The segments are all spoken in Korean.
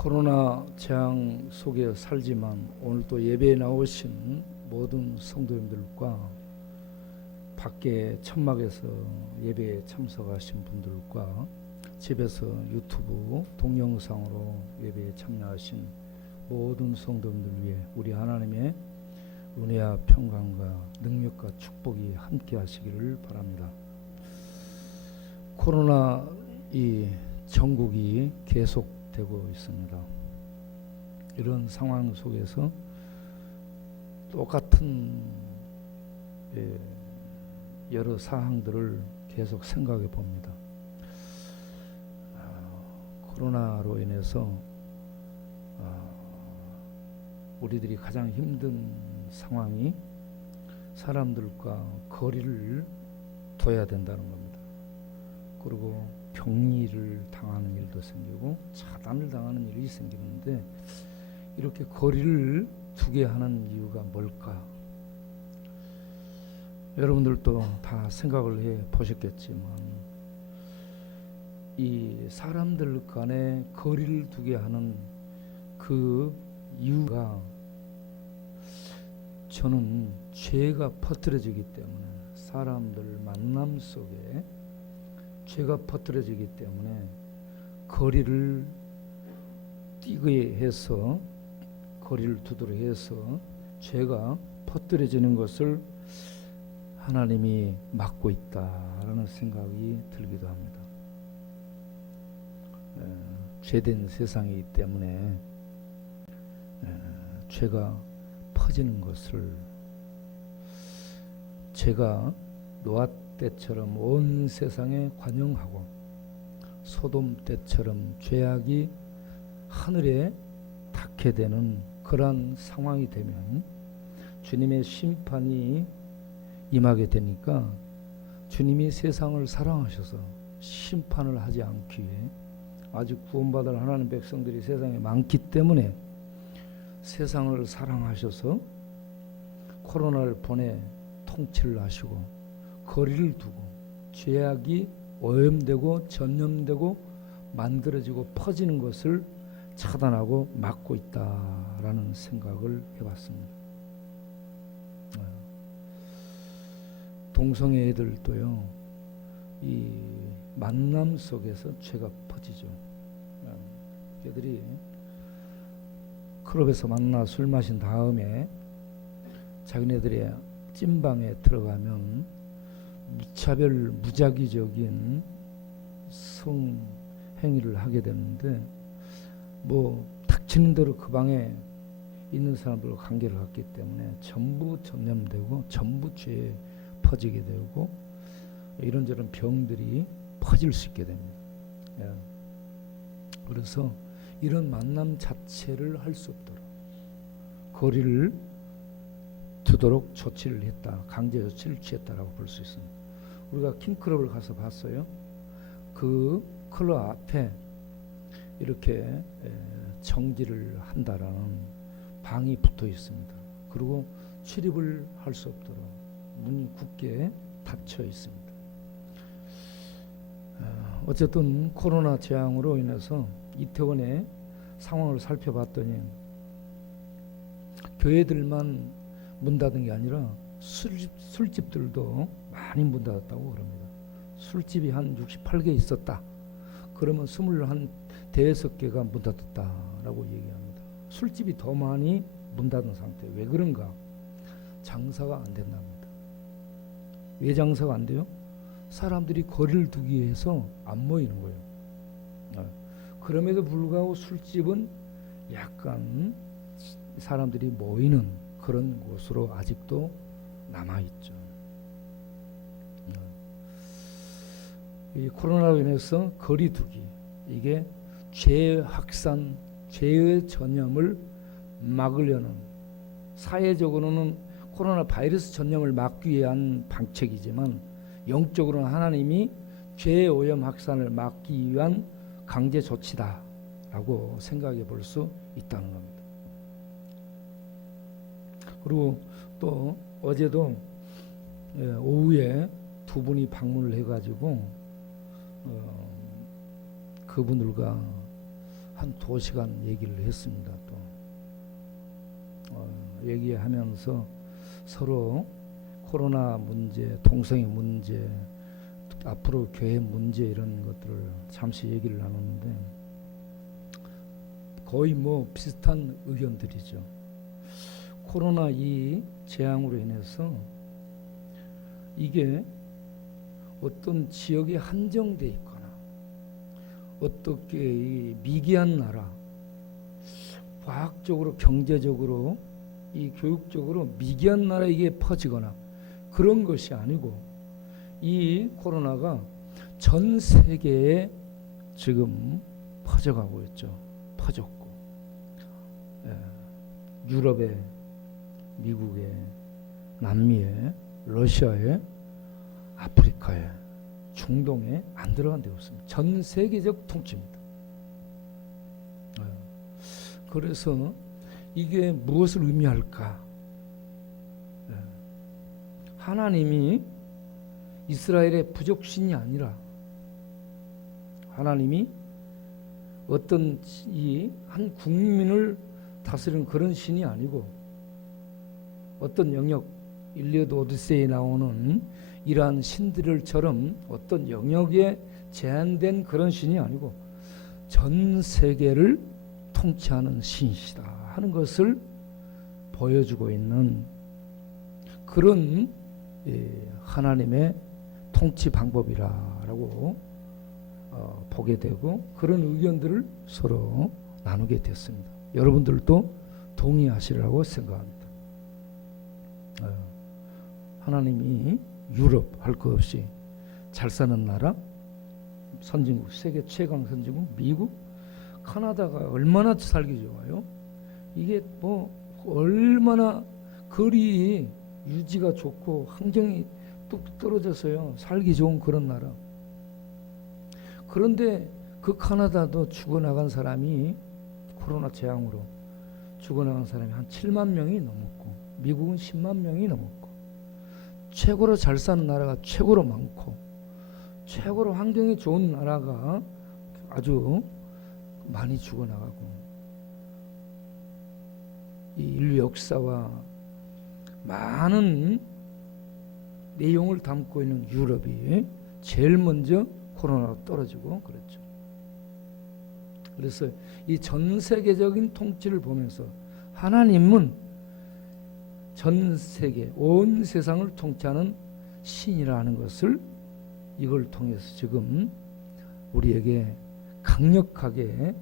코로나 재앙 속에 살지만 오늘 또 예배에 나오신 모든 성도님들과 밖에 천막에서 예배에 참석하신 분들과 집에서 유튜브 동영상으로 예배에 참여하신 모든 성도님들 위해 우리 하나님의 은혜와 평강과 능력과 축복이 함께 하시기를 바랍니다. 코로나 이 전국이 계속되고 있습니다. 이런 상황 속에서 똑같은 여러 사항들을 계속 생각해 봅니다. 코로나로 인해서 우리들이 가장 힘든 상황이 사람들과 거리를 둬야 된다는 겁니다. 그리고 격리를 당하는 일도 생기고 차단을 당하는 일이 생기는데 이렇게 거리를 두게 하는 이유가 뭘까? 여러분들도 다 생각을 해 보셨겠지만 이 사람들 간에 거리를 두게 하는 그 이유가 저는 죄가 퍼뜨려지기 때문에 사람들 만남 속에 죄가 퍼뜨려지기 때문에 거리를 띄게 해서 거리를 두도록 해서 죄가 퍼뜨려지는 것을 하나님이 막고 있다라는 생각이 들기도 합니다. 죄된 세상이기 때문에 죄가 퍼지는 것을 죄가 노아 때처럼 온 세상에 관영하고 소돔 때처럼 죄악이 하늘에 닿게 되는 그러한 상황이 되면 주님의 심판이 임하게 되니까 주님이 세상을 사랑하셔서 심판을 하지 않기 위해 아직 구원받을 하나님 백성들이 세상에 많기 때문에 세상을 사랑하셔서 코로나를 보내 통치를 하시고 거리를 두고 죄악이 오염되고 전염되고 만들어지고 퍼지는 것을 차단하고 막고 있다라는 생각을 해봤습니다. 동성애 애들도요, 이 만남 속에서 죄가 퍼지죠. 걔들이 클럽에서 만나 술 마신 다음에 자기네들의 찐방에 들어가면 무차별 무작위적인 성행위를 하게 되는데 뭐 닥치는 대로 그 방에 있는 사람들과 관계를 갖기 때문에 전부 전염되고 전부 죄에 퍼지게 되고 이런저런 병들이 퍼질 수 있게 됩니다. 그래서 이런 만남 자체를 할 수 없도록 거리를 두도록 조치를 했다. 강제 조치를 취했다라고 볼 수 있습니다. 우리가 킹클럽을 가서 봤어요. 그 클럽 앞에 이렇게 정지를 한다라는 방이 붙어 있습니다. 그리고 출입을 할 수 없도록 문이 굳게 닫혀 있습니다. 어쨌든 코로나 재앙으로 인해서 이태원의 상황을 살펴봤더니 교회들만 문 닫은 게 아니라 술집들도 많이 문 닫았다고 그럽니다. 술집이 한 68개 있었다. 그러면 21대여섯 개가 문 닫았다라고 얘기합니다. 술집이 더 많이 문 닫은 상태예요. 왜 그런가? 장사가 안 된답니다. 왜 장사가 안 돼요? 사람들이 거리를 두기 위해서 안 모이는 거예요. 그럼에도 불구하고 술집은 약간 사람들이 모이는 그런 곳으로 아직도 남아있죠. 이 코로나로 인해서 거리 두기, 이게 죄 확산, 죄의 전염을 막으려는, 사회적으로는 코로나 바이러스 전염을 막기 위한 방책이지만 영적으로는 하나님이 죄의 오염 확산을 막기 위한 강제 조치다라고 생각해 볼 수 있다는 겁니다. 그리고 또 어제도 오후에 두 분이 방문을 해가지고 그분들과 한 2시간 얘기를 했습니다. 또 얘기하면서 서로 코로나 문제, 동성애 문제, 앞으로 교회 문제 이런 것들을 잠시 얘기를 나눴는데 거의 뭐 비슷한 의견들이죠. 코로나 이 재앙으로 인해서 이게 어떤 지역에 한정돼 있거나 어떻게 이 미개한 나라, 과학적으로, 경제적으로, 이 교육적으로 미개한 나라에 이게 퍼지거나 그런 것이 아니고 이 코로나가 전 세계에 지금 퍼져가고 있죠. 퍼졌고, 유럽에, 미국에, 남미에, 러시아에, 아프리카에, 중동에 안 들어간 데가 없습니다. 전 세계적 통치입니다. 그래서 이게 무엇을 의미할까? 하나님이 이스라엘의 부족신이 아니라 하나님이 어떤 이 한 국민을 다스리는 그런 신이 아니고 어떤 영역, 일리어드 오디세이에 나오는 이러한 신들처럼 어떤 영역에 제한된 그런 신이 아니고 전 세계를 통치하는 신이시다 하는 것을 보여주고 있는 그런 하나님의 통치 방법이라고 보게 되고 그런 의견들을 서로 나누게 됐습니다. 여러분들도 동의하시리라고 생각합니다. 하나님이 유럽 할 것 없이 잘 사는 나라, 선진국, 세계 최강 선진국, 미국, 카나다가 얼마나 살기 좋아요. 이게 뭐 얼마나 거리 유지가 좋고 환경이 뚝뚝 떨어져서요 살기 좋은 그런 나라. 그런데 그 카나다도 죽어나간 사람이 코로나 재앙으로 죽어나간 사람이 한 7만 명이 넘었고 미국은 10만 명이 넘었고 최고로 잘 사는 나라가 최고로 많고 최고로 환경이 좋은 나라가 아주 많이 죽어나가고 이 인류 역사와 많은 내용을 담고 있는 유럽이 제일 먼저 코로나로 떨어지고 그랬죠. 그래서 이 전 세계적인 통치를 보면서 하나님은 전 세계, 온 세상을 통치하는 신이라는 것을 이걸 통해서 지금 우리에게 강력하게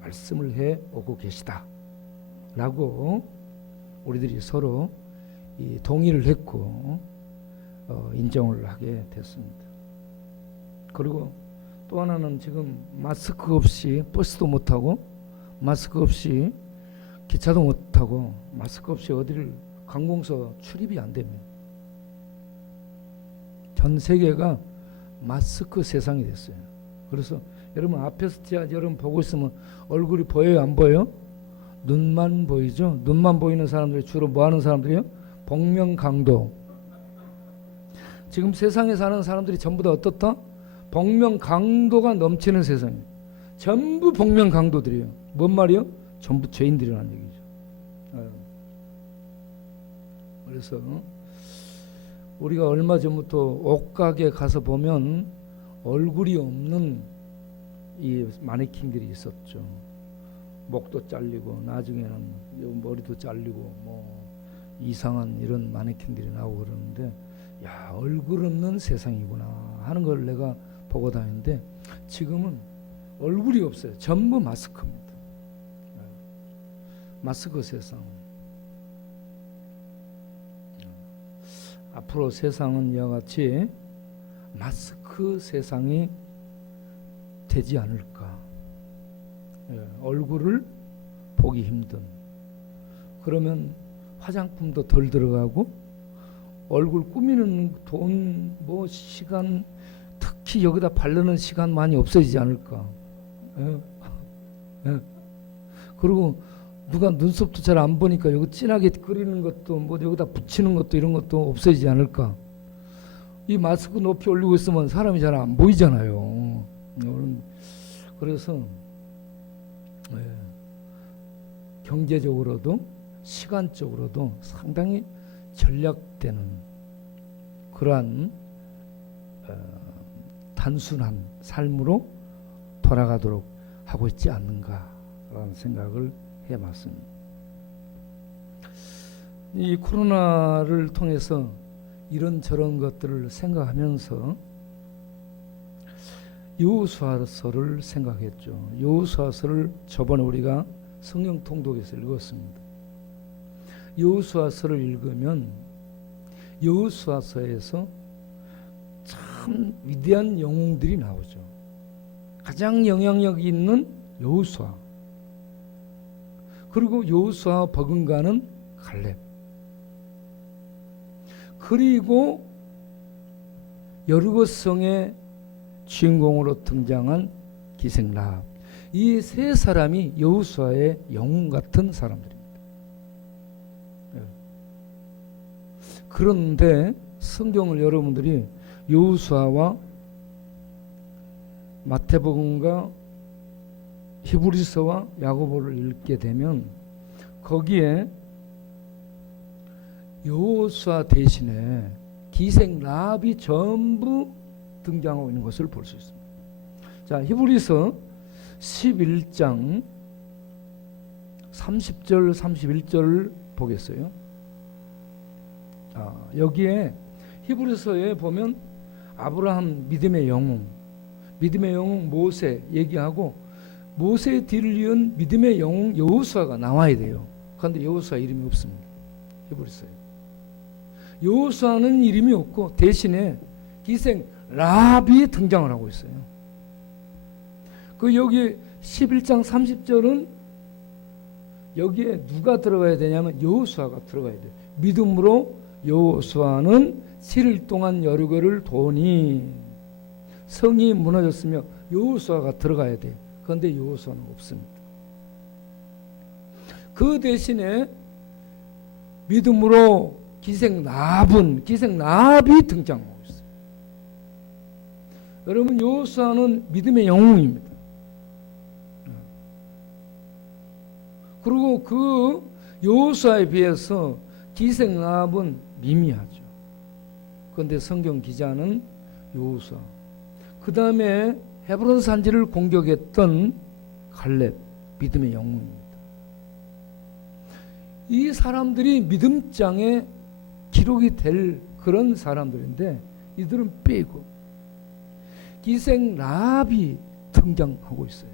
말씀을 해 오고 계시다 라고 우리들이 서로 이 동의를 했고 인정을 하게 됐습니다. 그리고 또 하나는 지금 마스크 없이 버스도 못 타고 마스크 없이 기차도 못 타고 마스크 없이 어디를 관공서 출입이 안 됩니다. 전 세계가 마스크 세상이 됐어요. 그래서 여러분 앞에서 여러분 보고 있으면 얼굴이 보여요, 안 보여요? 눈만 보이죠? 눈만 보이는 사람들이 주로 뭐 하는 사람들이요? 복면강도. 지금 세상에 사는 사람들이 전부 다 어떻다? 복면강도가 넘치는 세상이에요. 전부 복면강도들이에요. 뭔 말이요? 전부 죄인들이라는 얘기죠. 그래서 우리가 얼마 전부터 옷가게 가서 보면 얼굴이 없는 이 마네킹들이 있었죠. 목도 잘리고 나중에는 머리도 잘리고 뭐 이상한 이런 마네킹들이 나오고 그러는데 야 얼굴 없는 세상이구나 하는 걸 내가 보고 다니는데 지금은 얼굴이 없어요. 전부 마스크입니다. 마스크 세상. 앞으로 세상은 이와 같이 마스크 세상이 되지 않을까. 얼굴을 보기 힘든. 그러면 화장품도 덜 들어가고 얼굴 꾸미는 돈, 뭐 시간, 특히 여기다 바르는 시간 많이 없어지지 않을까. 그리고 누가 눈썹도 잘 안 보니까 여기 진하게 그리는 것도 뭐 여기다 붙이는 것도 이런 것도 없어지지 않을까. 이 마스크 높이 올리고 있으면 사람이 잘 안 보이잖아요. 그래서 경제적으로도 시간적으로도 상당히 전략되는 그러한 단순한 삶으로 돌아가도록 하고 있지 않는가라는 생각을 해봤습니다. 이 코로나를 통해서 이런저런 것들을 생각하면서 여호수아서를 생각했죠. 여호수아서를 저번에 우리가 성경 통독에서 읽었습니다. 여호수아서를 읽으면 여호수아서에서 참 위대한 영웅들이 나오죠. 가장 영향력 있는 여호수아, 그리고 여호수아 버금가는 갈렙, 그리고 여리고성의 주인공으로 등장한 기생 라합. 이 세 사람이 여호수아의 영웅 같은 사람들입니다. 그런데 성경을 여러분들이 여호수아와 마태복음과 히브리서와 야고보를 읽게 되면 거기에 여호수아 대신에 기생 라합이 전부 등장하고 있는 것을 볼 수 있습니다. 자, 히브리서 11장 30절 31절을 보겠어요. 여기에 히브리서에 보면 아브라함 믿음의 영웅 모세 얘기하고 모세의 뒤를 이은 믿음의 영웅 여호수아가 나와야 돼요. 그런데 여호수아 이름이 없습니다. 히브리서에 여호수아는 이름이 없고 대신에 기생 라합이 등장을 하고 있어요. 그 여기 11장 30절은 여기에 누가 들어가야 되냐면 여호수아가 들어가야 돼요. 믿음으로 여호수아는 7일 동안 여리고를 도니 성이 무너졌으며 여호수아가 들어가야 돼요. 그런데 여호수아는 없습니다. 그 대신에 믿음으로 기생 라합이 등장하고 있어요. 여러분, 여호수아는 믿음의 영웅입니다. 그리고 그 여호수아에 비해서 기생 라합은 미미하죠. 그런데 성경 기자는 여호수아, 그 다음에 헤브론 산지를 공격했던 갈렙, 믿음의 영웅입니다. 이 사람들이 믿음장에 기록이 될 그런 사람들인데 이들은 빼고 기생 라합이 등장하고 있어요.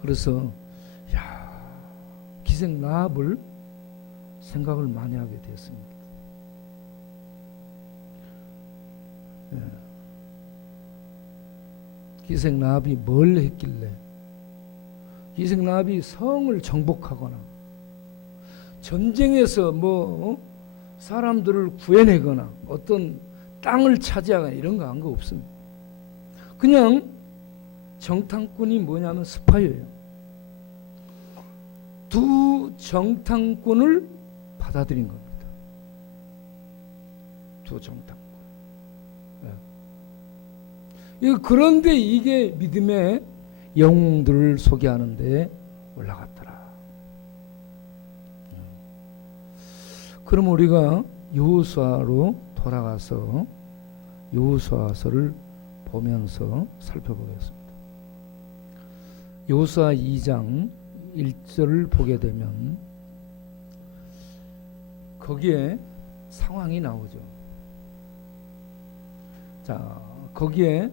그래서 기생 라합을 생각을 많이 하게 됐습니다. 기생 라합이 뭘 했길래, 기생 라합이 성을 정복하거나 전쟁에서 사람들을 구해내거나 어떤 땅을 차지하거나 이런 거 한 거 없습니다. 그냥 정탐꾼이 뭐냐면 스파이예요. 두 정탐꾼을 받아들인 겁니다. 두 정탐꾼. 그런데 이게 믿음의 영웅들을 소개하는 데 올라갔더라. 그럼 우리가 여호수아로 돌아가서 여호수아서를 보면서 살펴보겠습니다. 여호수아 2장 1절을 보게 되면 거기에 상황이 나오죠. 자, 거기에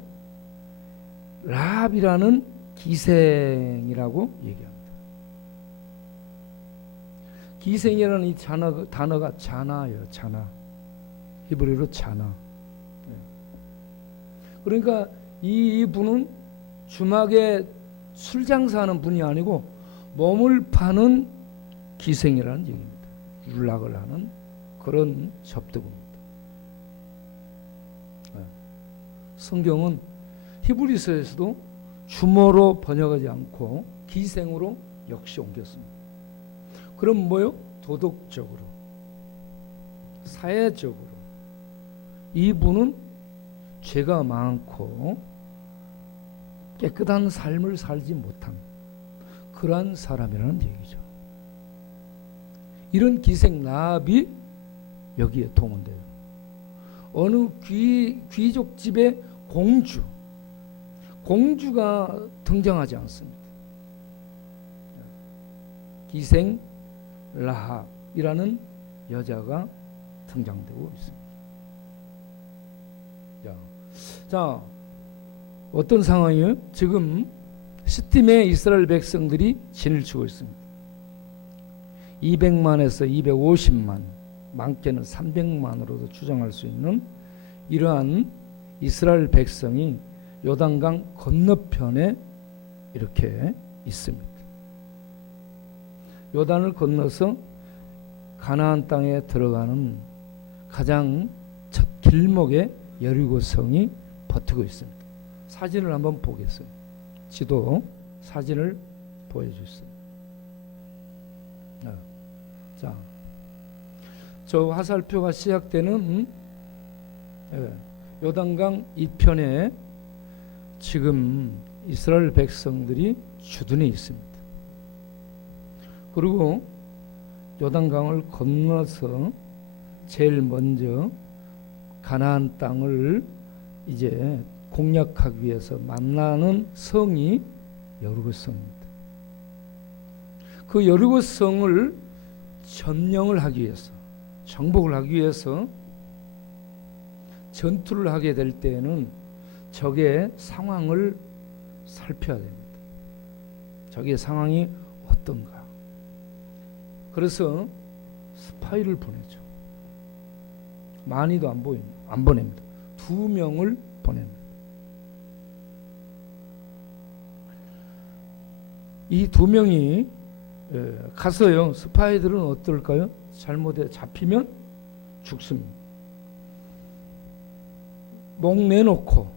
라합이라는 기생이라고 얘기합니다. 기생이라는 이 단어가 자나예요. 자나. 히브리어로 자나. 그러니까 이분은 주막에 술 장사하는 분이 아니고 몸을 파는 기생이라는 얘기입니다. 율락을 하는 그런 접두입니다. 성경은 히브리서에서도 주모로 번역하지 않고 기생으로 역시 옮겼습니다. 그럼 뭐요? 도덕적으로, 사회적으로 이분은 죄가 많고 깨끗한 삶을 살지 못한 그러한 사람이라는 얘기죠. 이런 기생 라합이 여기에 동원돼요. 어느 귀족 집의 공주가 등장하지 않습니다. 기생 라합이라는 여자가 등장되고 있습니다. 자, 어떤 상황이에요? 지금 시팀에 이스라엘 백성들이 진을 치고 있습니다. 200만에서 250만, 많게는 300만으로도 추정할 수 있는 이러한 이스라엘 백성이 요단강 건너편에 이렇게 있습니다. 요단을 건너서 가나안 땅에 들어가는 가장 첫 길목에 여리고성이 버티고 있습니다. 사진을 한번 보겠어요. 지도 사진을 보여주세요. 자, 저 화살표가 시작되는 요단강 이편에 지금 이스라엘 백성들이 주둔해 있습니다. 그리고 요단강을 건너서 제일 먼저 가나안 땅을 이제 공략하기 위해서 만나는 성이 여리고성입니다. 그 여리고성을 점령을 하기 위해서, 정복을 하기 위해서 전투를 하게 될 때에는 적의 상황을 살펴야 됩니다. 적의 상황이 어떤가. 그래서 스파이를 보내죠. 많이도 안 보냅니다. 2명을 보냅니다. 이 2명이 가서요. 스파이들은 어떨까요? 잘못해 잡히면 죽습니다. 목 내놓고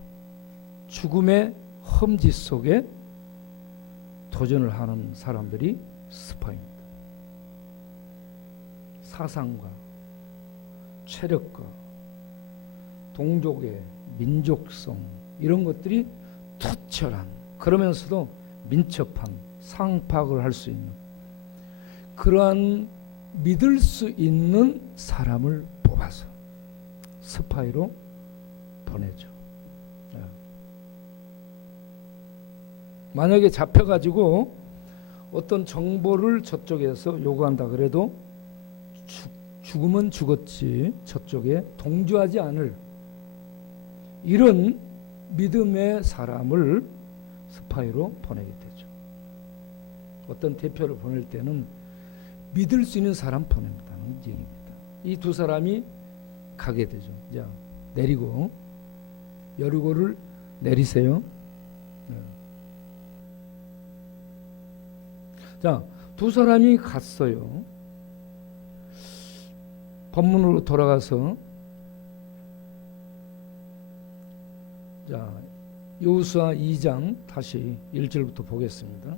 죽음의 험지 속에 도전을 하는 사람들이 스파이입니다. 사상과 체력과 동족의 민족성 이런 것들이 투철한, 그러면서도 민첩한 상황 파악을 할 수 있는 그러한 믿을 수 있는 사람을 뽑아서 스파이로 보내죠. 만약에 잡혀가지고 어떤 정보를 저쪽에서 요구한다 그래도 죽으면 죽었지 저쪽에 동조하지 않을 이런 믿음의 사람을 스파이로 보내게 되죠. 어떤 대표를 보낼 때는 믿을 수 있는 사람 보낸다는 얘기입니다. 이 2 사람이 가게 되죠. 자, 내리고 여리고를 내리세요. 자, 2 사람이 갔어요. 본문으로 돌아가서 자, 여호수아 2장 다시 1절부터 보겠습니다.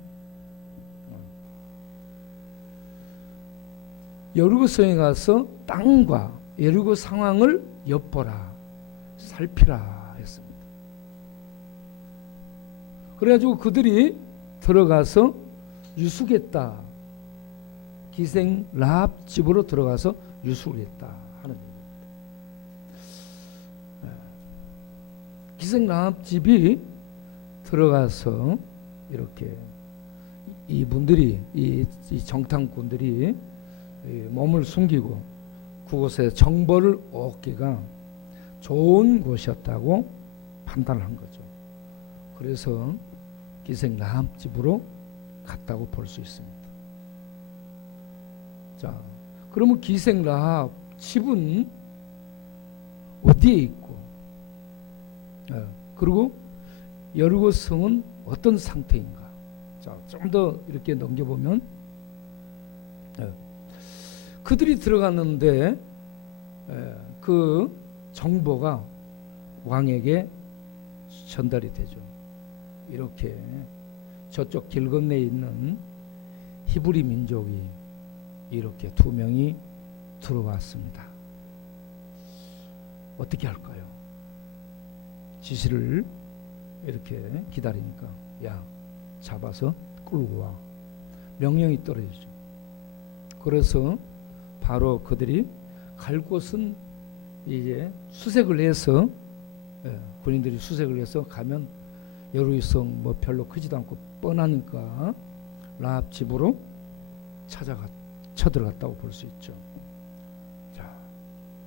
여리고성에 가서 땅과 여리고 상황을 엿보라, 살피라 했습니다. 그래가지고 그들이 들어가서 유숙했다. 기생 라합 집으로 들어가서 유숙했다 하는 얘기입니다. 기생 라합 집이 들어가서 이렇게 이분들이 이 정탐꾼들이 몸을 숨기고 그곳에 정보를 얻기가 좋은 곳이었다고 판단을 한 거죠. 그래서 기생 라합 집으로 갔다고 볼 수 있습니다. 자, 그러면 기생 라합 집은 어디에 있고, 그리고 여리고 성은 어떤 상태인가? 자, 좀 더 이렇게 넘겨보면 그들이 들어갔는데 그 정보가 왕에게 전달이 되죠. 이렇게 저쪽 길 건너에 있는 히브리 민족이 이렇게 2명이 들어왔습니다. 어떻게 할까요? 지시를 이렇게 기다리니까 야, 잡아서 끌고 와. 명령이 떨어지죠. 그래서 바로 그들이 갈 곳은 이제 수색을 해서, 군인들이 수색을 해서 가면 여루이성 뭐 별로 크지도 않고 뻔하니까 라합 집으로 쳐들어갔다고 볼 수 있죠. 자,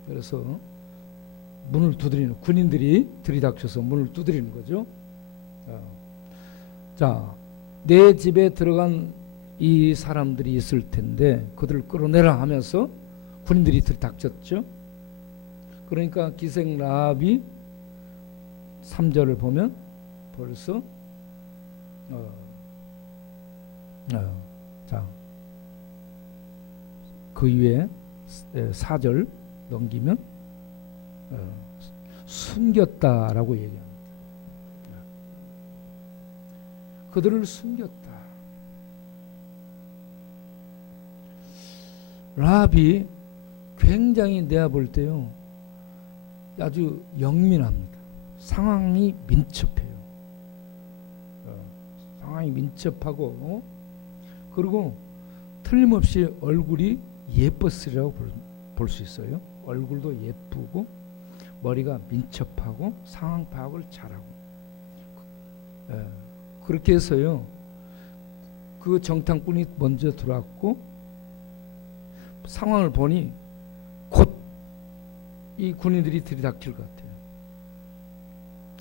그래서 문을 두드리는, 군인들이 들이닥쳐서 문을 두드리는 거죠. 자, 내 집에 들어간 이 사람들이 있을 텐데 그들을 끌어내라 하면서 군인들이 들이닥쳤죠. 그러니까 기생 라합이 3절을 보면 벌써 자, 그 위에 4절 넘기면 숨겼다라고 얘기합니다. 그들을 숨겼다. 라합이 굉장히 내가 볼 때요, 아주 영민합니다. 상황이 민첩해요. 상황이 민첩하고, 그리고 틀림없이 얼굴이 예뻤으리라고 볼 수 있어요. 얼굴도 예쁘고 머리가 민첩하고 상황 파악을 잘하고, 그렇게 해서요, 그 정탐꾼이 먼저 들어왔고 상황을 보니 곧 이 군인들이 들이닥칠 것 같아요.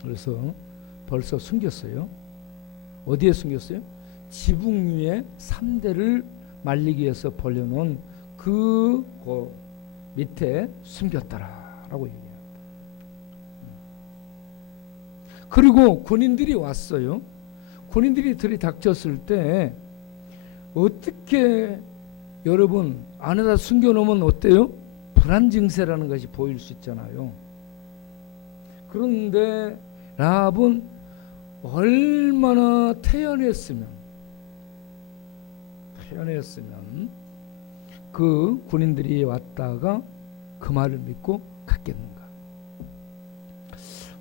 그래서 벌써 숨겼어요. 어디에 숨겼어요? 지붕 위에 3대를 말리기 위해서 벌려놓은 그 밑에 숨겼다라고 얘기합니다. 그리고 군인들이 왔어요. 군인들이 들이닥쳤을 때 어떻게, 여러분, 안에다 숨겨놓으면 어때요? 불안 증세라는 것이 보일 수 있잖아요. 그런데 라합은 얼마나 태연했으면 그 군인들이 왔다가 그 말을 믿고 갔겠는가.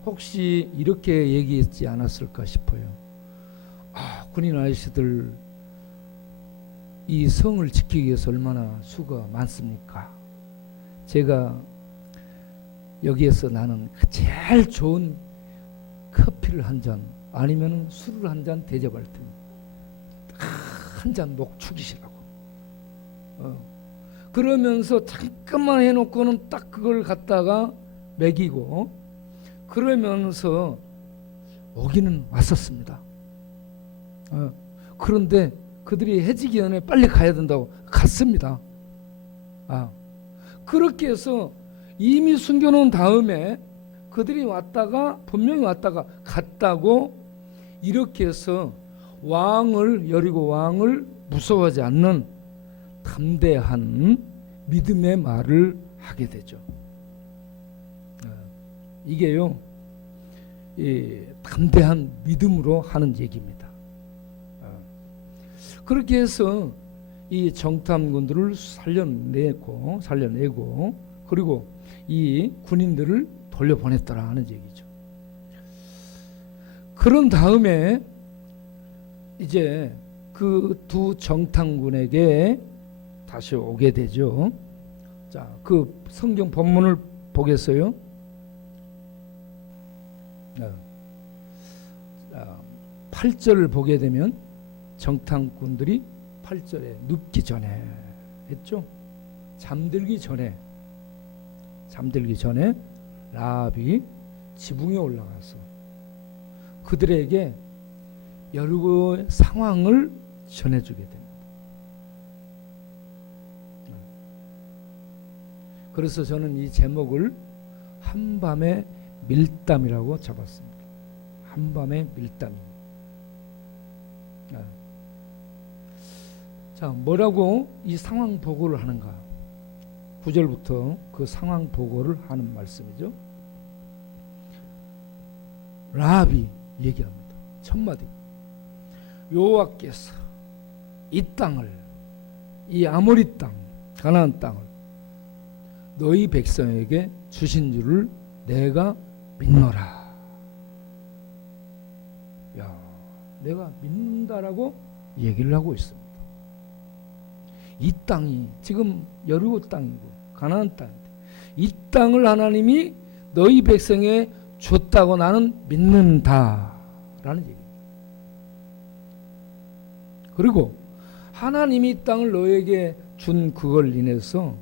혹시 이렇게 얘기했지 않았을까 싶어요. 군인 아저씨들 이 성을 지키기 위해서 얼마나 수고가 많습니까? 제가 여기에서 나는 제일 좋은 커피를 한 잔 아니면 술을 한 잔 대접할 테니 한 잔 녹죽이시라고. 그러면서 잠깐만 해놓고는 딱 그걸 갖다가 먹이고, 그러면서 오기는 왔었습니다. 그런데 그들이 해지기 전에 빨리 가야 된다고 갔습니다. 그렇게 해서 이미 숨겨놓은 다음에 그들이 왔다가, 분명히 왔다가 갔다고, 이렇게 해서 여리고 왕을 무서워하지 않는 담대한 믿음의 말을 하게 되죠. 이게요, 담대한 믿음으로 하는 얘기입니다. 그렇게 해서 이 정탐꾼들을 살려내고 그리고 이 군인들을 돌려보냈더라는 얘기죠. 그런 다음에 이제 그 두 정탐꾼에게 다시 오게 되죠. 자, 그 성경 본문을 보겠어요. 8절을 보게 되면 정탐꾼들이 8절에 눕기 전에 했죠. 잠들기 전에 라합이 지붕에 올라가서 그들에게 여리고의 상황을 전해주게 됩니다. 그래서 저는 이 제목을 한밤의 밀담이라고 잡았습니다. 한밤의 밀담입니다. 자, 뭐라고 이 상황 보고를 하는가? 9절부터 그 상황 보고를 하는 말씀이죠. 라합이 얘기합니다. 첫 마디. 여호와께서 이 땅을, 이 아모리 땅, 가나안 땅을 너희 백성에게 주신 줄을 내가 믿노라. 야, 내가 믿는다라고 얘기를 하고 있습니다. 이 땅이 지금 여리고 땅이고 가나안 땅인데 이 땅을 하나님이 너희 백성에 줬다고 나는 믿는다라는 얘기입니다. 그리고 하나님이 이 땅을 너에게 준 그걸 인해서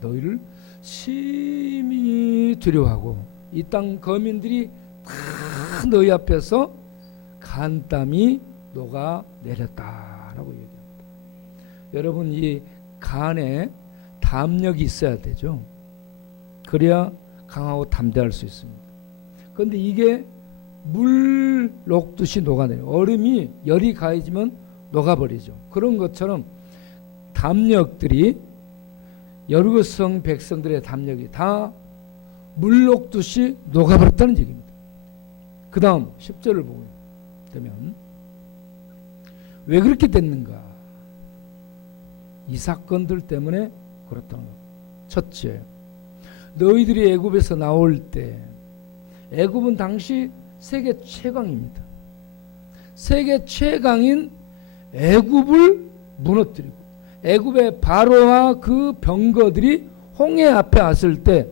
너희를 심히 두려워하고 이 땅 거민들이 다 너희 앞에서 간땀이 녹아내렸다라고 얘기합니다. 여러분, 이 간에 담력이 있어야 되죠. 그래야 강하고 담대할 수 있습니다. 그런데 이게 물 녹듯이 녹아내려. 얼음이 열이 가해지면 녹아버리죠. 그런 것처럼 담력들이 여리고성 백성들의 담력이 다 물 녹듯이 녹아버렸다는 얘기입니다. 그 다음 10절을 보게 되면 왜 그렇게 됐는가? 이 사건들 때문에 그렇다는 겁니다. 첫째, 너희들이 애굽에서 나올 때 애굽은 당시 세계 최강입니다. 세계 최강인 애굽을 무너뜨리고 애굽의 바로와 그 병거들이 홍해 앞에 왔을 때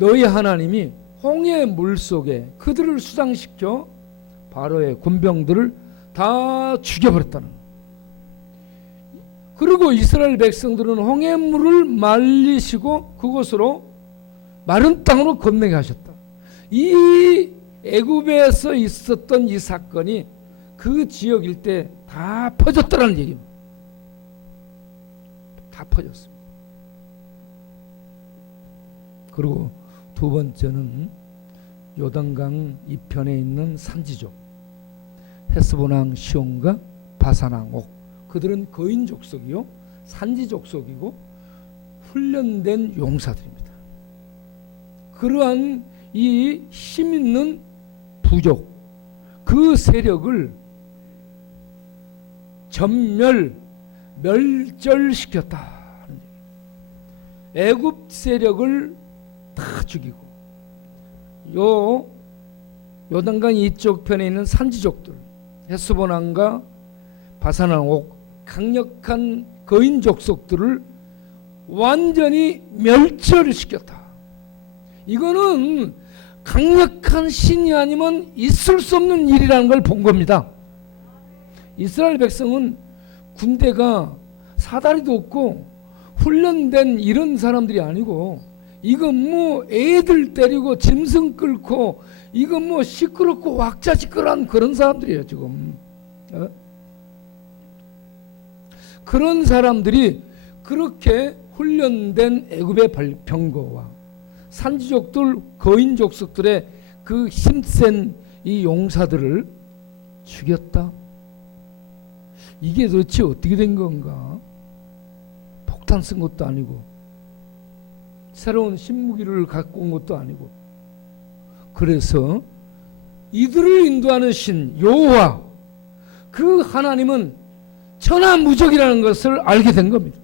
너희 하나님이 홍해 물속에 그들을 수장시켜 바로의 군병들을 다 죽여버렸다는 거예요. 그리고 이스라엘 백성들은 홍해물을 말리시고 그곳으로 마른 땅으로 건너게 하셨다. 이 애굽에서 있었던 이 사건이 그 지역 일대 다 퍼졌다는 얘기입니다. 다 퍼졌습니다. 그리고 두 번째는 요단강 이편에 있는 산지족 헤스본 왕 시온과 바산 왕 옥, 그들은 거인 족속이요 산지 족속이고 훈련된 용사들입니다. 그러한 이 힘 있는 부족, 그 세력을 멸절시켰다. 애굽 세력을 다 죽이고 요단강 이쪽 편에 있는 산지족들 헤스본 왕과 바산 왕 옥, 강력한 거인 족속들을 완전히 멸절시켰다. 이거는 강력한 신이 아니면 있을 수 없는 일이라는 걸 본 겁니다. 이스라엘 백성은 군대가 사다리도 없고 훈련된 이런 사람들이 아니고 이건 뭐 애들 때리고 짐승 끌고 이건 뭐 시끄럽고 왁자지껄한 그런 사람들이에요 지금. 그런 사람들이 그렇게 훈련된 애굽의 병거와 산지족들 거인 족속들의 그 힘센 이 용사들을 죽였다. 이게 도대체 어떻게 된 건가? 폭탄 쓴 것도 아니고 새로운 신무기를 갖고 온 것도 아니고, 그래서 이들을 인도하는 신 여호와 그 하나님은 천하무적이라는 것을 알게 된 겁니다.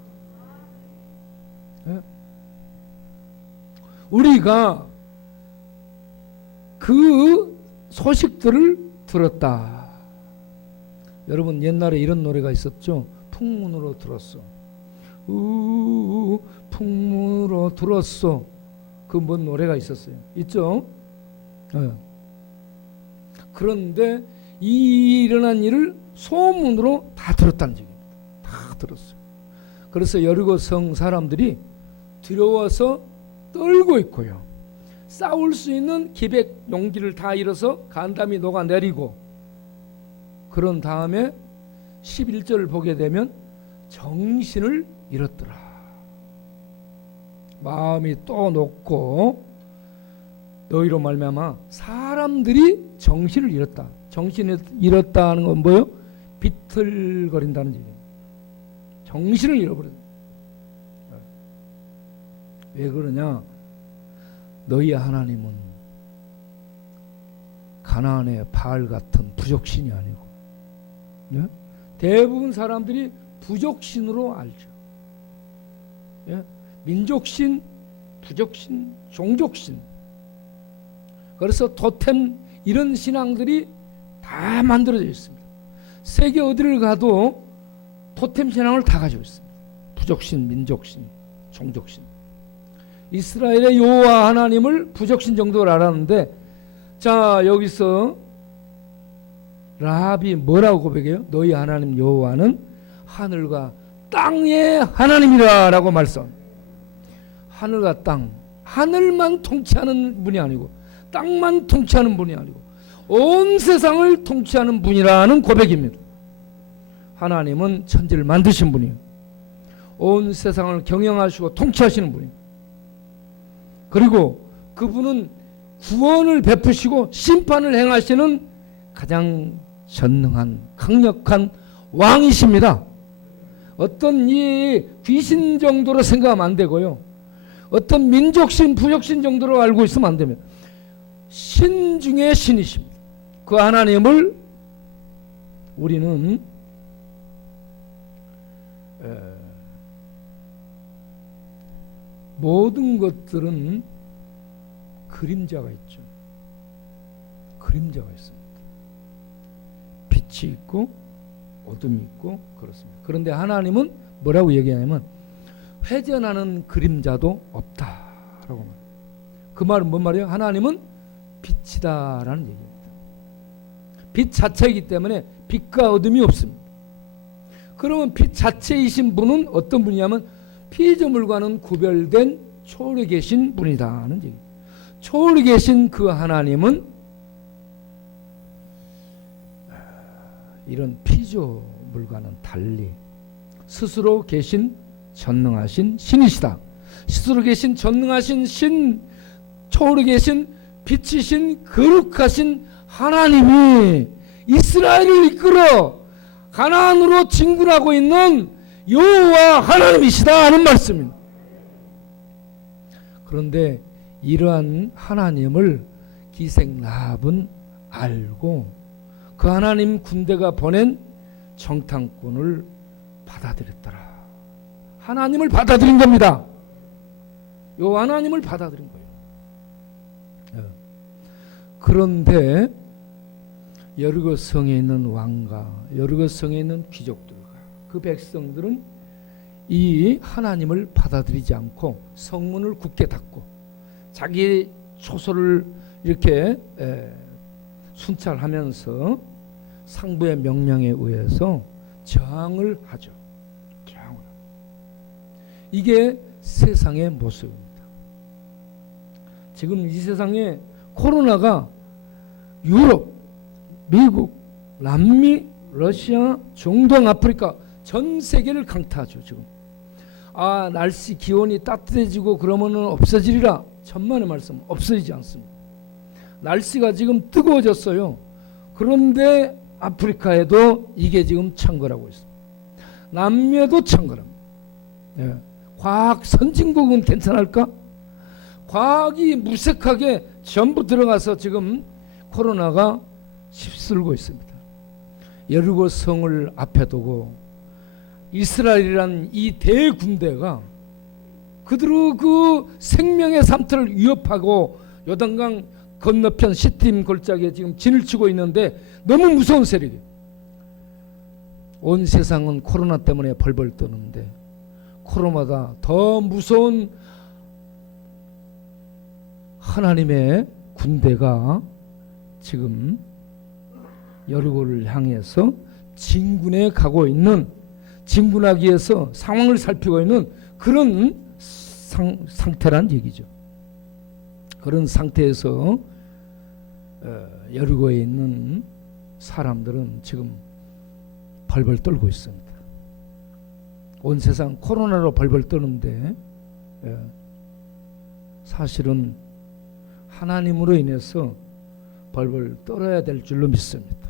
우리가 그 소식들을 들었다. 여러분, 옛날에 이런 노래가 있었죠. 풍문으로 들었어. 풍문으로 들었어. 그 뭔 노래가 있었어요. 있죠? 그런데 이 일어난 일을 소문으로 다 들었다는 얘기입니다. 다 들었어요. 그래서 여리고 성 사람들이 두려워서 떨고 있고요. 싸울 수 있는 기백 용기를 다 잃어서 간담이 녹아내리고, 그런 다음에 11절을 보게 되면 정신을 잃었더라. 마음이 또 녹고 너희로 말미암아 사람들이 정신을 잃었다. 정신을 잃었다는 건 뭐예요? 비틀거린다는 얘기예요. 정신을 잃어버렸다. 왜 그러냐? 너희 하나님은 가나안의 바알 같은 부족신이 아니고, 예? 대부분 사람들이 부족신으로 알죠. 예? 민족신, 부족신, 종족신. 그래서 토템 이런 신앙들이 다 만들어져 있습니다. 세계 어디를 가도 토템 신앙을 다 가지고 있습니다. 부족신, 민족신, 종족신. 이스라엘의 여호와 하나님을 부족신 정도로 알았는데, 자 여기서 라합이 뭐라고 고백해요? 너희 하나님 여호와는 하늘과 땅의 하나님이라 라고 말씀. 하늘과 땅, 하늘만 통치하는 분이 아니고 땅만 통치하는 분이 아니고 온 세상을 통치하는 분이라는 고백입니다. 하나님은 천지를 만드신 분이에요. 온 세상을 경영하시고 통치하시는 분이에요. 그리고 그분은 구원을 베푸시고 심판을 행하시는 가장 전능한 강력한 왕이십니다. 어떤 이 귀신 정도로 생각하면 안 되고요, 어떤 민족신, 부족신 정도로 알고 있으면 안 됩니다. 신 중에 신이십니다. 그 하나님을 우리는 모든 것들은 그림자가 있죠. 그림자가 있습니다. 빛이 있고 어둠이 있고 그렇습니다. 그런데 하나님은 뭐라고 얘기하냐면 회전하는 그림자도 없다라고 말해요. 그 말은 뭔 말이에요? 하나님은 빛이다라는 얘기입니다. 빛 자체이기 때문에 빛과 어둠이 없습니다. 그러면 빛 자체이신 분은 어떤 분이냐면 피조물과는 구별된 초월에 계신 분이다는 얘기입니다. 초월에 계신 그 하나님은 이런 피조물과는 달리 스스로 계신 전능하신 신이시다. 스스로 계신 전능하신 신, 초월에 계신 빛이신 거룩하신 하나님이 이스라엘을 이끌어 가나안으로 진군하고 있는 여호와 하나님이시다 하는 말씀입니다. 그런데 이러한 하나님을 기생 라합은 알고 그 하나님 군대가 보낸 정탐꾼을 받아들였더라. 하나님을 받아들인 겁니다. 요 하나님을 받아들인 거예요. 그런데 여리고 성에 있는 왕과 여리고 성에 있는 귀족들과 그 백성들은 이 하나님을 받아들이지 않고 성문을 굳게 닫고 자기 초소를 이렇게 순찰하면서 상부의 명령에 의해서 저항을 하죠. 저항을. 이게 세상의 모습입니다. 지금 이 세상에 코로나가 유럽, 미국, 남미, 러시아, 중동, 아프리카 전 세계를 강타하죠. 지금 날씨 기온이 따뜻해지고 그러면은 없어지리라. 천만의 말씀, 없어지지 않습니다. 날씨가 지금 뜨거워졌어요. 그런데 아프리카에도 이게 지금 창궐하고 있습니다. 남미에도 창궐합니다. 예. 과학 선진국은 괜찮을까? 과학이 무색하게 전부 들어가서 지금 코로나가 휩쓸고 있습니다. 여리고 성을 앞에 두고 이스라엘이란 이 대군대가 그대로 그 생명의 삶터를 위협하고 요단강 건너편 시팀 골짜기에 지금 진을 치고 있는데 너무 무서운 세력이에요. 온 세상은 코로나 때문에 벌벌 떠는데 코로나보다 더 무서운 하나님의 군대가 지금 여리고를 향해서 진군해 가고 있는, 진군하기 위해서 상황을 살피고 있는 그런 상태란 얘기죠. 그런 상태에서 여리고에 있는 사람들은 지금 벌벌 떨고 있습니다. 온 세상 코로나로 벌벌 떠는데 사실은 하나님으로 인해서 벌벌 떨어야 될 줄로 믿습니다.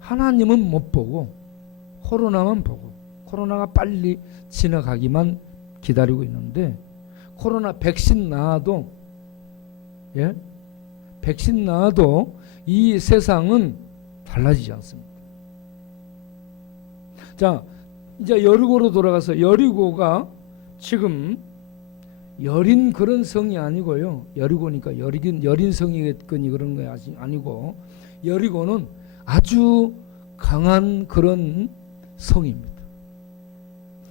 하나님은 못 보고 코로나만 보고 코로나가 빨리 지나가기만 기다리고 있는데 코로나 백신 나와도 백신 나와도 이 세상은 달라지지 않습니다. 자, 이제 여리고로 돌아가서 여리고가 지금 여린 그런 성이 아니고요. 여리고니까 여린 성이겠거니 그런 거 아니고 여리고는 아주 강한 그런 성입니다.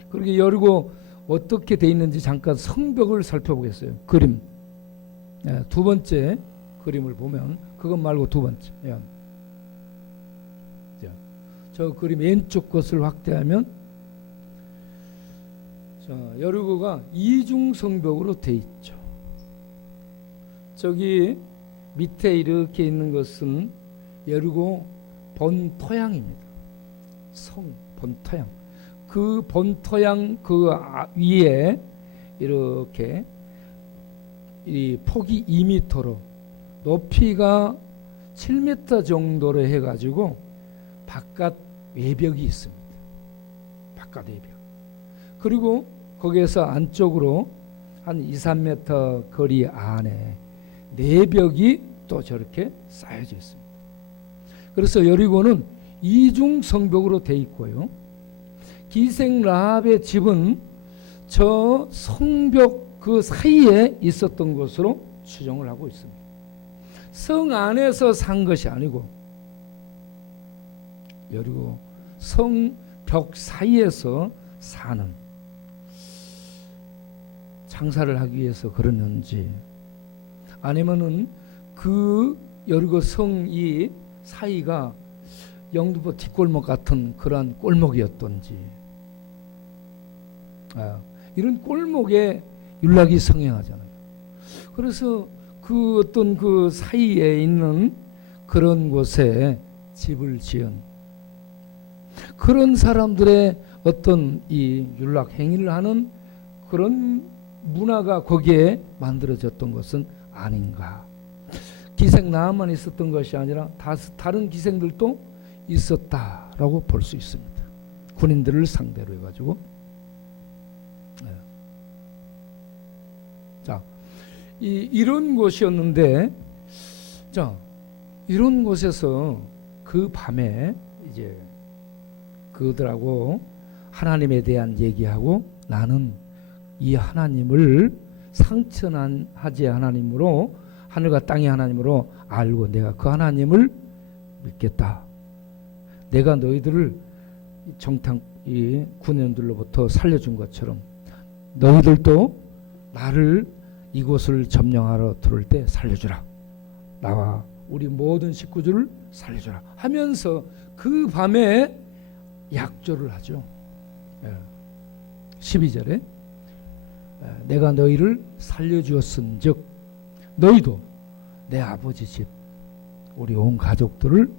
그렇게 여리고 어떻게 돼 있는지 잠깐 성벽을 살펴보겠어요. 그림. 두 번째 그림을 보면, 그것 말고 두 번째. 저 그림 왼쪽 것을 확대하면, 자, 여리고가 이중 성벽으로 돼 있죠. 저기 밑에 이렇게 있는 것은 여리고 본토양입니다. 성 본토양. 그 본토양 그 위에 이렇게 이 폭이 2m로 높이가 7m 정도로 해가지고 바깥 외벽이 있습니다. 바깥 외벽. 그리고 거기에서 안쪽으로 한 2-3m 거리 안에 내벽이 또 저렇게 쌓여져 있습니다. 그래서 여리고는 이중 성벽으로 돼 있고요. 기생 라합의 집은 저 성벽 그 사이에 있었던 것으로 추정을 하고 있습니다. 성 안에서 산 것이 아니고 여리고 성벽 사이에서 사는, 장사를 하기 위해서 그러는지, 아니면은 그 여리고 성이 사이가 영등포 뒷골목 같은 그러한 골목이었던지, 이런 골목에 율락이 성행하잖아요. 그래서 그 어떤 그 사이에 있는 그런 곳에 집을 지은 그런 사람들의 어떤 이 율락 행위를 하는 그런 문화가 거기에 만들어졌던 것은 아닌가. 기생 나만 있었던 것이 아니라 다른 기생들도 있었다라고 볼 수 있습니다. 군인들을 상대로 해가지고. 자, 이런 곳이었는데, 자, 이런 곳에서 그 밤에 이제 그들하고 하나님에 대한 얘기하고, 나는 이 하나님을 상천하지 하나님으로, 하늘과 땅의 하나님으로 알고 내가 그 하나님을 믿겠다. 내가 너희들을 정탐 이 군인들로부터 살려준 것처럼 너희들도 나를 이곳을 점령하러 들어올 때 살려주라. 나와 우리 모든 식구들을 살려주라 하면서 그 밤에 약조를 하죠. 12절에 내가 너희를 살려주었은즉 너희도 내 아버지 집 우리 온 가족들을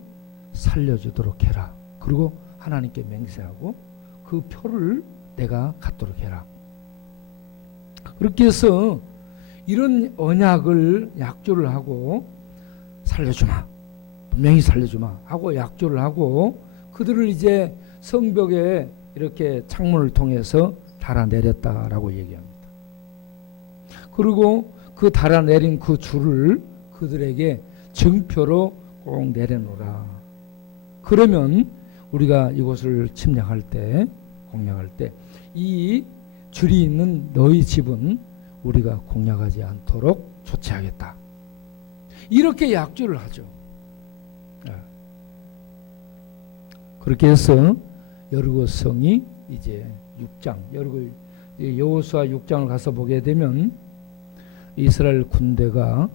살려주도록 해라. 그리고 하나님께 맹세하고 그 표를 내가 갖도록 해라. 그렇게 해서 이런 언약을 약조를 하고, 살려주마, 분명히 살려주마 하고 약조를 하고, 그들을 이제 성벽에 이렇게 창문을 통해서 달아내렸다라고 얘기합니다. 그리고 그 달아내린 그 줄을 그들에게 증표로 꼭 내려놓으라. 그러면 우리가 이곳을 침략할 때, 공략할 때 이 줄이 있는 너희 집은 우리가 공략하지 않도록 조치하겠다. 이렇게 약조를 하죠. 그렇게 해서 여리고 성이 이제 6장, 여호수아 6장을 가서 보게 되면 이스라엘 군대가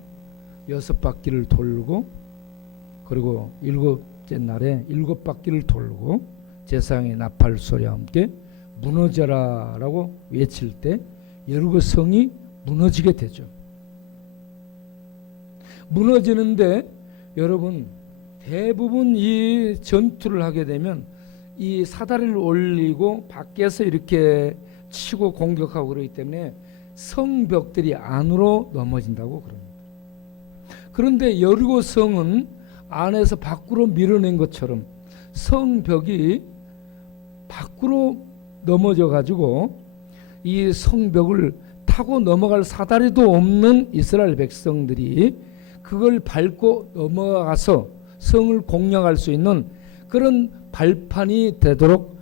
6바퀴를 돌고, 그리고 7째 날에 7바퀴를 돌고 제사장의 나팔 소리와 함께 무너져라 라고 외칠 때 여리고 성이 무너지게 되죠. 무너지는데 여러분, 대부분 이 전투를 하게 되면 이 사다리를 올리고 밖에서 이렇게 치고 공격하고 그러기 때문에 성벽들이 안으로 넘어진다고 그럽니다. 그런데 여리고 성은 안에서 밖으로 밀어낸 것처럼 성벽이 밖으로 넘어져 가지고 이 성벽을 타고 넘어갈 사다리도 없는 이스라엘 백성들이 그걸 밟고 넘어가서 성을 공략할 수 있는 그런 발판이 되도록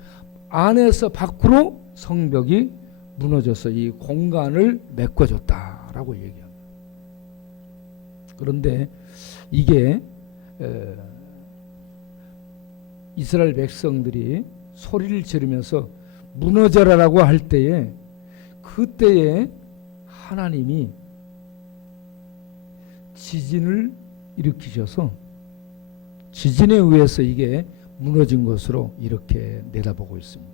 안에서 밖으로 성벽이 무너져서 이 공간을 메꿔줬다라고 얘기합니다. 그런데 이게 이스라엘 백성들이 소리를 지르면서 무너져라라고 할 때에 그때에 하나님이 지진을 일으키셔서 지진에 의해서 이게 무너진 것으로 이렇게 내다보고 있습니다.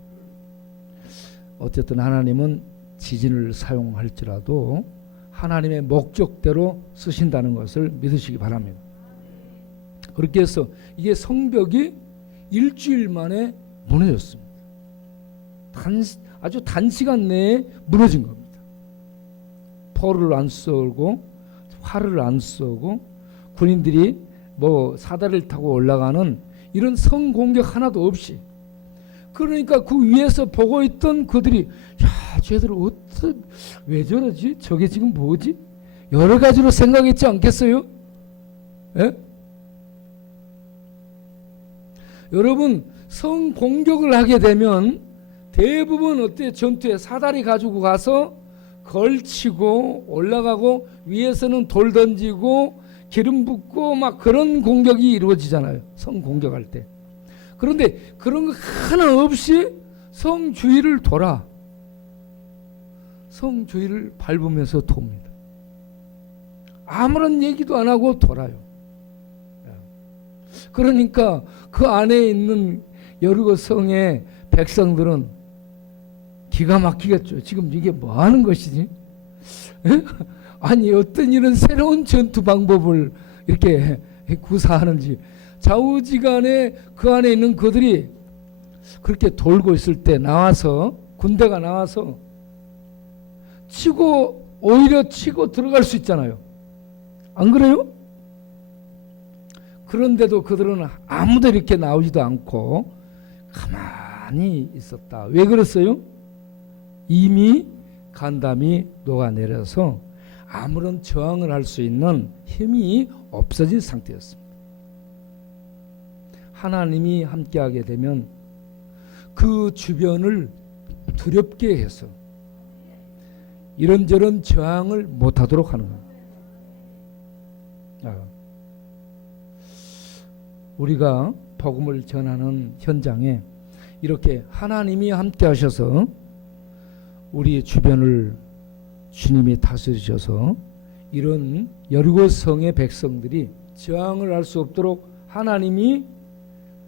어쨌든 하나님은 지진을 사용할지라도 하나님의 목적대로 쓰신다는 것을 믿으시기 바랍니다. 그렇게 해서 이게 성벽이 일주일 만에 무너졌습니다. 아주 단시간 내에 무너진 겁니다. 포를 안 쏘고 활을 안 쏘고 군인들이 뭐 사다리를 타고 올라가는 이런 성공격 하나도 없이, 그러니까 그 위에서 보고 있던 그들이 야, 쟤들 왜 저러지? 저게 지금 뭐지? 여러 가지로 생각했지 않겠어요? 예? 여러분, 성공격을 하게 되면 대부분 어때요? 전투에 사다리 가지고 가서 걸치고 올라가고 위에서는 돌 던지고 기름 붓고 막 그런 공격이 이루어지잖아요. 성공격할 때. 그런데 그런 거 하나 없이 성 주위를 돌아. 성 주위를 밟으면서 돕니다. 아무런 얘기도 안 하고 돌아요. 그러니까 그 안에 있는 여리고 성의 백성들은 기가 막히겠죠. 지금 이게 뭐 하는 것이지? 아니 어떤 이런 새로운 전투 방법을 이렇게 구사하는지. 좌우지간에 그 안에 있는 그들이 그렇게 돌고 있을 때 나와서, 군대가 나와서 오히려 치고 들어갈 수 있잖아요. 안 그래요? 그런데도 그들은 아무도 이렇게 나오지도 않고 가만히 있었다. 왜 그랬어요? 이미 간담이 녹아내려서 아무런 저항을 할 수 있는 힘이 없어진 상태였습니다. 하나님이 함께하게 되면 그 주변을 두렵게 해서 이런저런 저항을 못하도록 하는 겁니다. 우리가 복음을 전하는 현장에 이렇게 하나님이 함께하셔서 우리 주변을 주님이 다스리셔서 이런 여리고 성의 백성들이 저항을 할 수 없도록 하나님이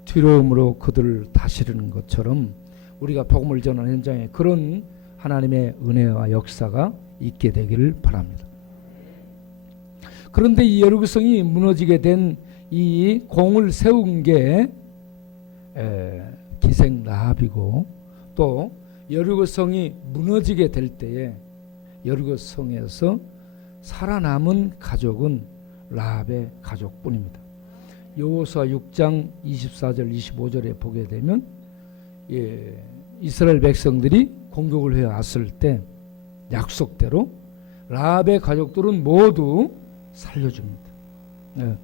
두려움으로 그들을 다스리는 것처럼 우리가 복음을 전하는 현장에 그런 하나님의 은혜와 역사가 있게 되기를 바랍니다. 그런데 이 여리고 성이 무너지게 된 이 공을 세운 게 기생 라합이고, 또 여리고 성이 무너지게 될 때에 여리고 성에서 살아남은 가족은 라합의 가족뿐입니다. 여호수아 6장 24절 25절에 보게 되면 이스라엘 백성들이 공격을 해왔을 때 약속대로 라합의 가족들은 모두 살려줍니다. 네.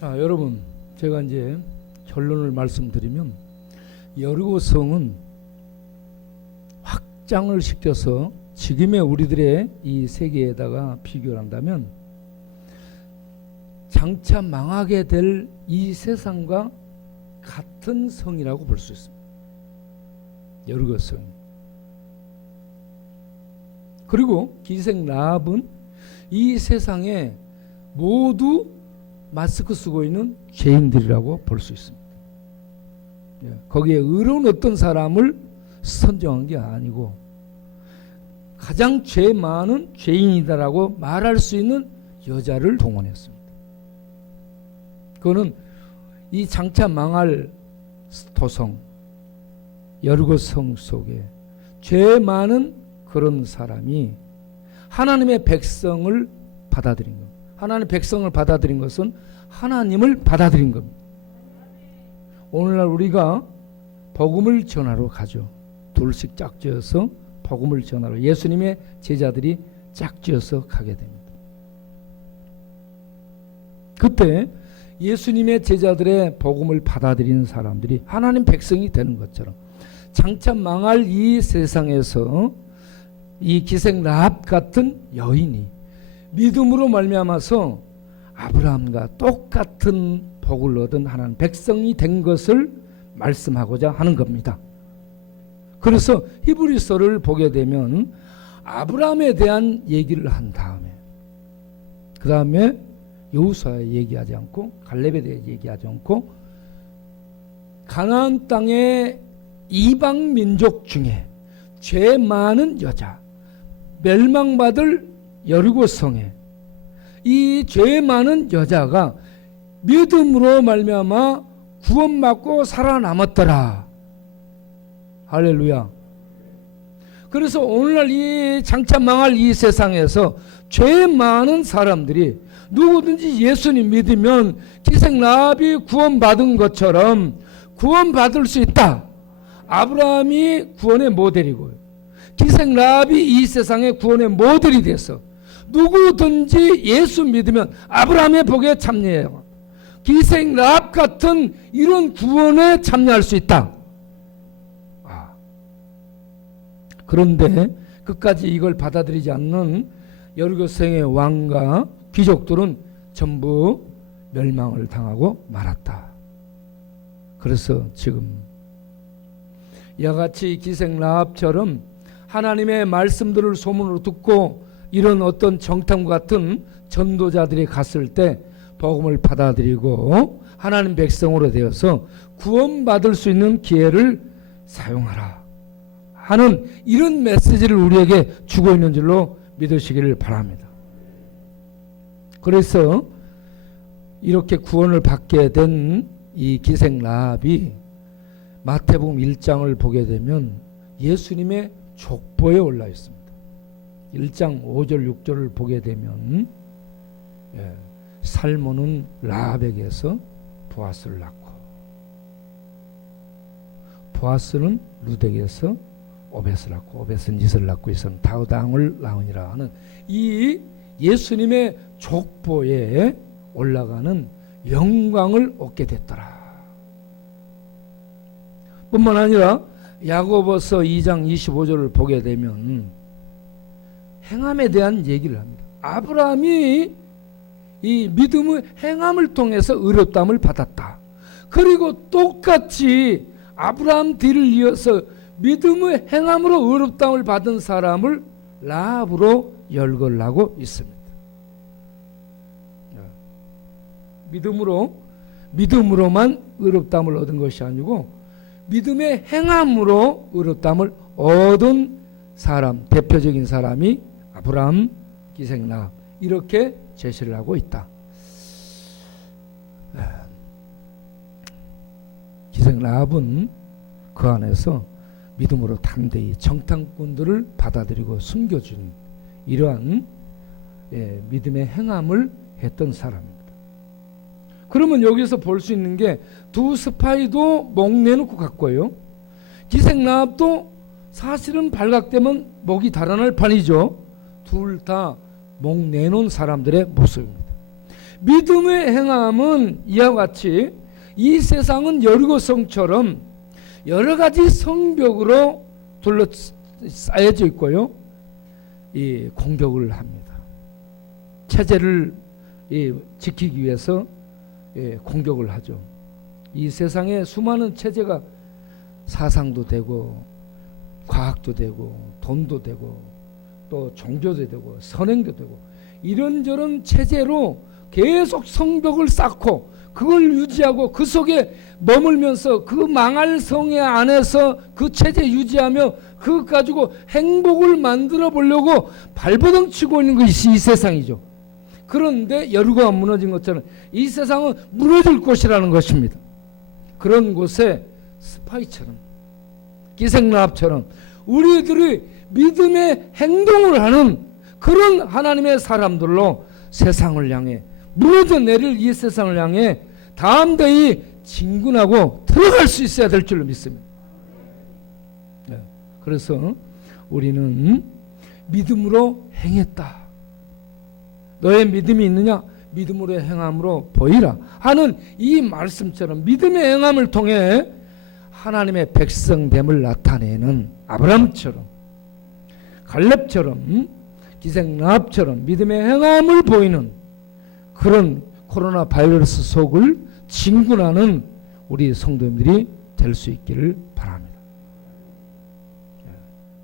자, 여러분, 제가 이제 결론을 말씀드리면 여리고 성은 확장을 시켜서 지금의 우리들의 이 세계에다가 비교를 한다면 장차 망하게 될 이 세상과 같은 성이라고 볼 수 있습니다. 여리고 성. 그리고 기생 라합은 이 세상에 모두 마스크 쓰고 있는 죄인들이라고 볼 수 있습니다. 거기에 의로운 어떤 사람을 선정한 게 아니고 가장 죄 많은 죄인이다라고 말할 수 있는 여자를 동원했습니다. 그거는 이 장차 망할 도성 여리고 성 속에 죄 많은 그런 사람이 하나님의 백성을 받아들인 겁니다. 하나님의 백성을 받아들인 것은 하나님을 받아들인 겁니다. 오늘날 우리가 복음을 전하러 가죠. 둘씩 짝지어서 복음을 전하러 예수님의 제자들이 짝지어서 가게 됩니다. 그때 예수님의 제자들의 복음을 받아들이는 사람들이 하나님 백성이 되는 것처럼 장차 망할 이 세상에서 이 기생 라합 같은 여인이 믿음으로 말미암아서 아브라함과 똑같은 복을 얻은 하나님 백성이 된 것을 말씀하고자 하는 겁니다. 그래서 히브리서를 보게 되면 아브라함에 대한 얘기를 한 다음에 그 다음에 여호수아에 얘기하지 않고 갈렙에 대해 얘기하지 않고 가나안 땅의 이방 민족 중에 죄 많은 여자, 멸망받을 여리고 성에 이 죄 많은 여자가 믿음으로 말미암아 구원받고 살아남았더라. 할렐루야. 그래서 오늘날 이 장차 망할 이 세상에서 죄 많은 사람들이 누구든지 예수님 믿으면 기생 라합이 구원받은 것처럼 구원받을 수 있다. 아브라함이 구원의 모델이고요. 기생 라합이 이 세상의 구원의 모델이 돼서 누구든지 예수 믿으면 아브라함의 복에 참여해요. 기생 라합 같은 이런 구원에 참여할 수 있다. 그런데 끝까지 이걸 받아들이지 않는 여리고성의 왕과 귀족들은 전부 멸망을 당하고 말았다. 그래서 지금 이와 같이 기생 라합처럼 하나님의 말씀들을 소문으로 듣고 이런 어떤 정탐과 같은 전도자들이 갔을 때 복음을 받아들이고 하나님 백성으로 되어서 구원받을 수 있는 기회를 사용하라 하는 이런 메시지를 우리에게 주고 있는 줄로 믿으시기를 바랍니다. 그래서 이렇게 구원을 받게 된 이 기생 라합이 마태복음 1장을 보게 되면 예수님의 족보에 올라 있습니다. 1장 5절 6절을 보게 되면 살몬은 라합에게서 보아스를 낳고 보아스는 룻에게서 오벳을 낳고 오벳은 이스를 낳고 이스는 다윗 왕을 낳으니라 하는 이 예수님의 족보에 올라가는 영광을 얻게 됐더라. 뿐만 아니라 야고보서 2장 25절을 보게 되면 행함에 대한 얘기를 합니다. 아브라함이 이 믿음의 행함을 통해서 의롭다함을 받았다. 그리고 똑같이 아브라함 뒤를 이어서 믿음의 행함으로 의롭다함을 받은 사람을 라합으로 열거하고 있습니다. 믿음으로만 의롭다함을 얻은 것이 아니고 믿음의 행함으로 의롭다함을 얻은 사람, 대표적인 사람이 아브라함, 기생 라합 이렇게 제시를 하고 있다. 기생 라합은 그 안에서 믿음으로 담대히 정탐꾼들을 받아들이고 숨겨준 이러한 믿음의 행함을 했던 사람입니다. 그러면 여기서 볼 수 있는 게 두 스파이도 목 내놓고 갔고요. 기생 라합도 사실은 발각되면 목이 달아날 판이죠. 둘 다 목 내놓은 사람들의 모습입니다. 믿음의 행함은 이와 같이 이 세상은 여리고성처럼 여러 가지 성벽으로 둘러싸여져 있고요. 이 공격을 합니다. 체제를 지키기 위해서 공격을 하죠. 이 세상에 수많은 체제가 사상도 되고 과학도 되고 돈도 되고 또 종교도 되고 선행도 되고 이런저런 체제로 계속 성벽을 쌓고 그걸 유지하고 그 속에 머물면서 그 망할 성의 안에서 그 체제 유지하며 그것 가지고 행복을 만들어 보려고 발버둥 치고 있는 것이 이 세상이죠. 그런데 여리고가 무너진 것처럼 이 세상은 무너질 곳이라는 것입니다. 그런 곳에 스파이처럼 기생라합처럼 우리들이 믿음의 행동을 하는 그런 하나님의 사람들로 세상을 향해 무너져 내릴 이 세상을 향해 담대히 진군하고 들어갈 수 있어야 될 줄로 믿습니다. 그래서 우리는 믿음으로 행했다. 너의 믿음이 있느냐? 믿음으로 행함으로 보이라 하는 이 말씀처럼 믿음의 행함을 통해 하나님의 백성됨을 나타내는 아브라함처럼 갈렙처럼 기생라합처럼 믿음의 행함을 보이는 그런 코로나 바이러스 속을 진군하는 우리 성도님들이 될 수 있기를 바랍니다.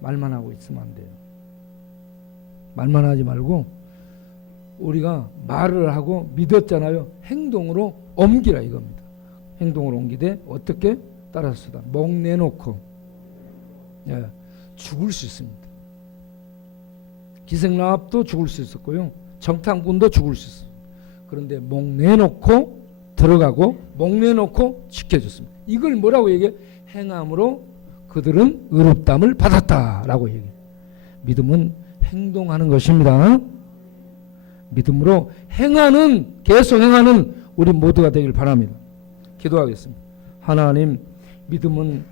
말만 하고 있으면 안 돼요. 말만 하지 말고 우리가 말을 하고 믿었잖아요. 행동으로 옮기라 이겁니다. 행동으로 옮기되 어떻게? 따라서다. 목 내놓고 죽을 수 있습니다. 기생라합도 죽을 수 있었고요. 정탐꾼도 죽을 수 있어요. 그런데 목 내놓고 들어가고 목 내놓고 지켜줬습니다. 이걸 뭐라고 얘기해? 행함으로 그들은 의롭다함을 받았다라고 얘기해. 믿음은 행동하는 것입니다. 믿음으로 행하는 계속 행하는 우리 모두가 되길 바랍니다. 기도하겠습니다. 하나님, 믿음은